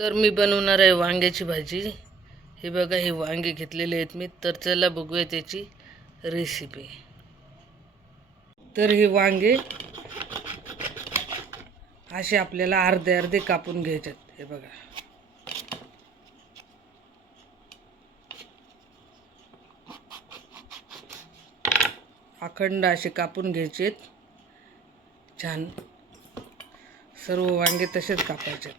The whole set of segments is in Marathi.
तर मी बनवणार आहे वांग्याची भाजी। हे बघा, हे वांगे घेतलेले आहेत मी। तर चला बघूया त्याची रेसिपी। तर हे वांगे असे आपल्याला अर्धे अर्धे कापून घ्यायचे। हे बघा, अखंड असे कापून घ्यायचे। छान सर्व वांगे तसेच कापायचे।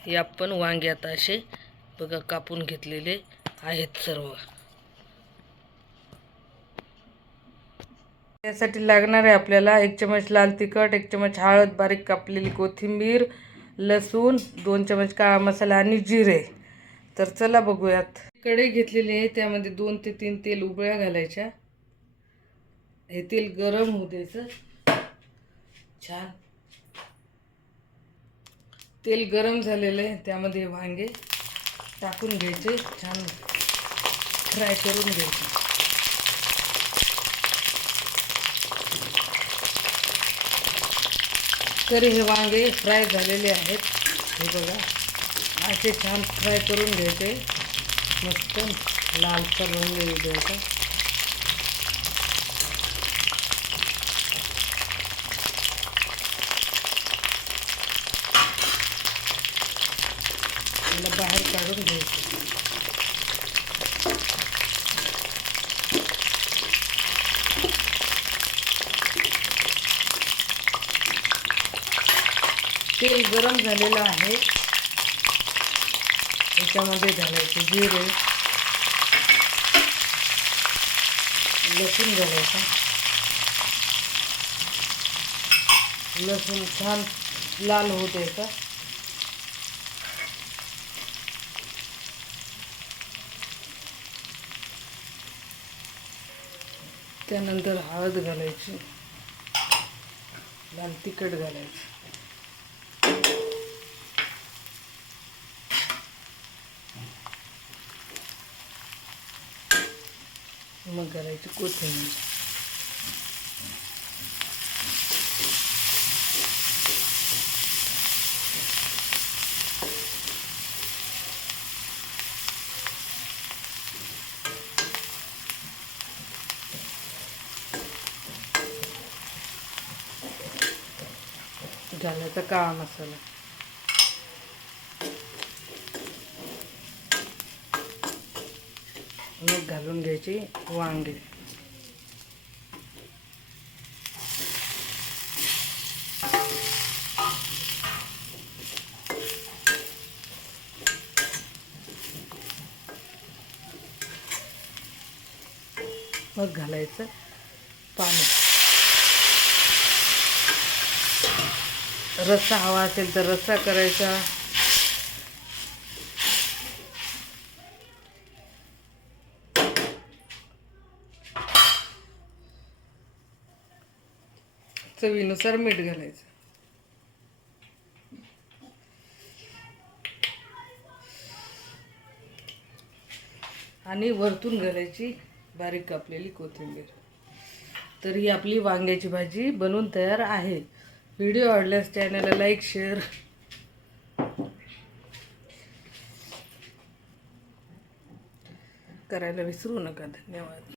हे आपण वांगे आता असे बघा कापून घेतलेले आहेत सर्व। त्यासाठी लागणार आहे आपल्याला 1 चमच लाल तिखट, 1 चमच हळद, बारीक कापलेली कोथिंबीर, लसूण, 2 चमच काळा मसाला आणि जिरे। तर चला बघूयात। कढई घेतलेली आहे, त्यामध्ये 2 ते 3 तेल उकळ्या घालायच्या। हे तेल गरम होऊ द्यायचं। छान तेल गरम झालेलं आहे, त्यामध्ये वांगे टाकून घ्यायचे। छान फ्राय करून घ्यायचे। तर हे वांगे फ्राय झालेले आहेत। हे बघा, असे छान फ्राय करून घ्यायचे। मस्त लालसर रंग येऊ द्यायचा। याला बाहेर काढून घ्यायचं। तेल गरम झालेलं आहे, याच्यामध्ये घालायचे जिरे, लसूण घालायचा। लसूण छान लाल होऊ द्यायचा। त्यानंतर हळद घालायची, लाल तिखट घालायचं, मग घालायची कोथिंबीर। घालायचा काळा मसाला। मग घालून घ्यायची वांगे। मग घालायचं पाणी। रस्सा हवा असेल तर रस्सा करायचा। चवीनुसार मीठ घालायचं आणि वरतून घालायची बारीक कापलेली कोथिंबीर। तर ही आपली वांग्याची भाजी बनवून तयार आहे। व्हिडिओ आवडल्यास चॅनलला लाईक, शेअर करायला विसरू नका। धन्यवाद।